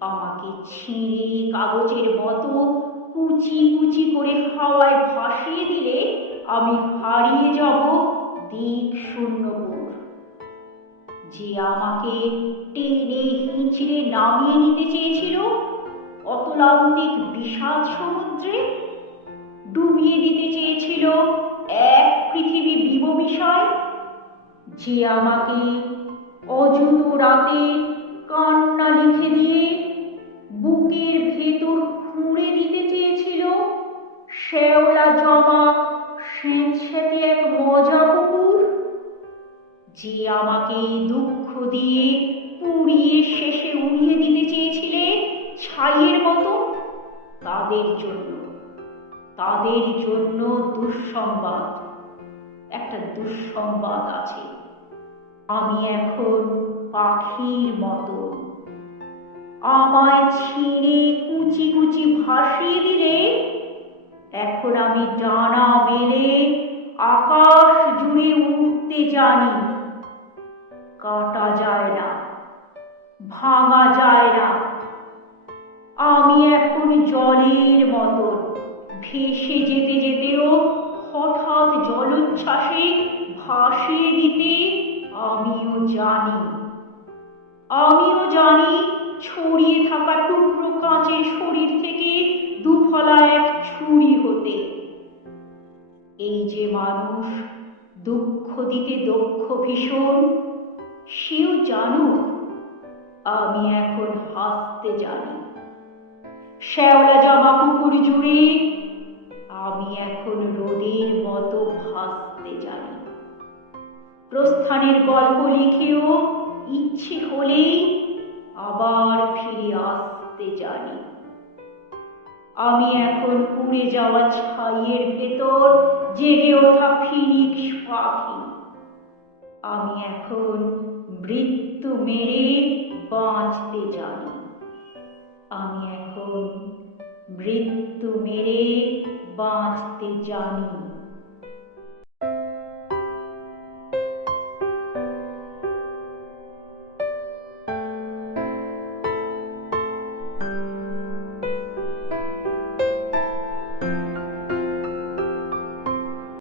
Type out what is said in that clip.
আমাকে ছিঁড়ে কাগজের মতো কুচি কুচি করে হাওয়ায় ভাসিয়ে দিলে আমি হারিয়ে যাব দিক শূন্যপুর যে আমাকে টেনে হিঁচড়ে নামিয়ে নিতে চেয়েছিল, অতলান্তিক বিষাদ সমুদ্রে ডুবিয়ে দিতে চেয়েছিল এক পৃথিবী বিব বিষয় যে আমাকে অযুত রাতে শেওলা জমা এক মজা পুকুর। যে আমাকে দুঃখ দিয়ে পুড়িয়ে শেষে উড়িয়ে দিতে চেয়েছিলে ছাইয়ের মতো, তাদের জন্য তাদের জন্য দুঃসংবাদ। একটা দুঃসংবাদ আছে। আমি এখন পাখির মতো। আমায় ছিঁড়ে কুচি কুচি ভাসিয়ে দিলে এখন আমি ডানা মেলে আকাশ জুড়ে উঠতে জানি। কাটা যায় না, ভাঙা যায় না। আমি এখন জলের মতন, ভেসে যেতে যেতেও হঠাৎ জলোচ্ছ্বাসে ভাসিয়ে দিতে আমিও জানি। আমিও জানি ছড়িয়ে থাকা টুকরো কাঁচের শরীর থেকে এই যে মানুষ দুঃখ দিতে দক্ষ ভীষণ, সেও জানুক, আমি এখন হাসতে জানি। শ্যাওলা জমা পুকুর জুড়ে, আমি এখন রোদের মতো ভাসতে জানি। প্রস্থানের গল্প লিখেও ইচ্ছে হলেই আবার ফিরে আসতে জানি। আমি এখন উড়ে যাওয়া ছাইয়ের ভেতর জেগে ওঠা ফিনিক্স পাখি। আমি এখন মৃত্যু মেরে বাঁচতে জানি। আমি এখন মৃত্যু মেরে বাঁচতে জানি।